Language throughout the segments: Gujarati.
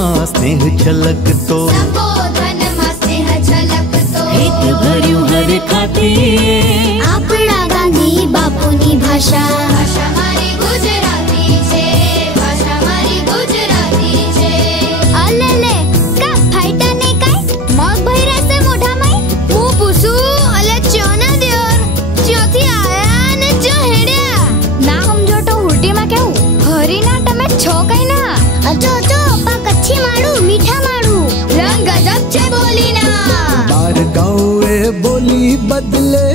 માં સ્નેહ છલકતો, સંબોધનમાં સ્નેહ છલકતો, હિત ભર્યું હર ખાતી આપણા ગાંધી બાપુની ભાષા, ભાષા મારી ગુજરાતી છે, ભાષા મારી ગુજરાતી છે. અલેલે કા ફાઈટા ને કાઈ મગ ભઈ રહેશે મોઢામાં. હું પૂછું અલે ચોના દેર ચોથી આયા ને ચો હેડ્યા ના સમજો તો ઉલટીમાં કેવું હરીના તમે છો કઈ ના અચો અચો પા કચ્છી માડું મીઠા માડું રંગ ગજબ છે બોલીના. બાર ગાવે બોલી બદલે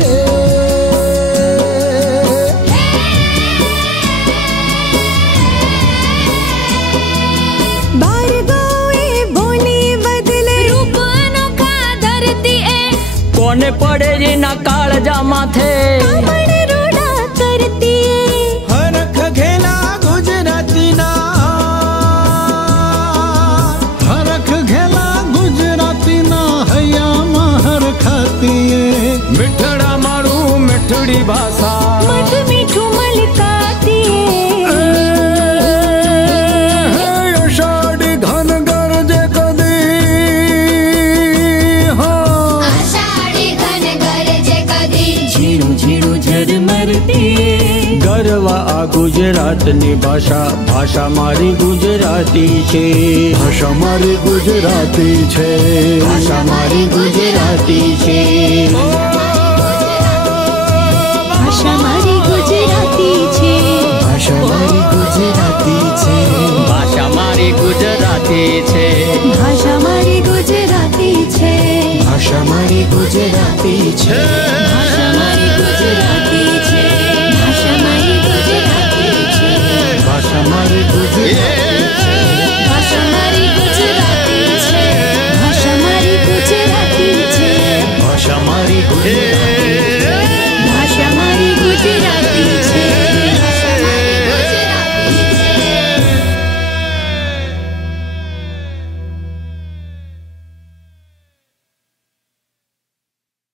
કોને પડે રે ના કાળજા માથે કામણ રોડા કરતી હરખ ઘેલા ગુજરાતીના, હરખ ઘેલા ગુજરાતીના હૈયામાં હરખાતી મીઠડા મારું મીઠડી ભાષા મધ મીઠું મલકાતી અષાઢી ઘન ગરજે કદી આષાઢી ઘન ગરજે કદી ઝીણું ઝીણું ઝરમરતી ગરવા આ ગુજરાતની ભાષા, ભાષા મારી ગુજરાતી છે, ભાષા મારી ગુજરાતી છે, ભાષા મારી ગુજરાતી છે. ભાષા મારી ગુજરાતી છે, ભાષા મારી ગુજરાતી છે, ભાષા મારી ગુજરાતી છે, ભાષા મારી ગુજરાતી છે, ભાષા મારી ગુજરાતી છે.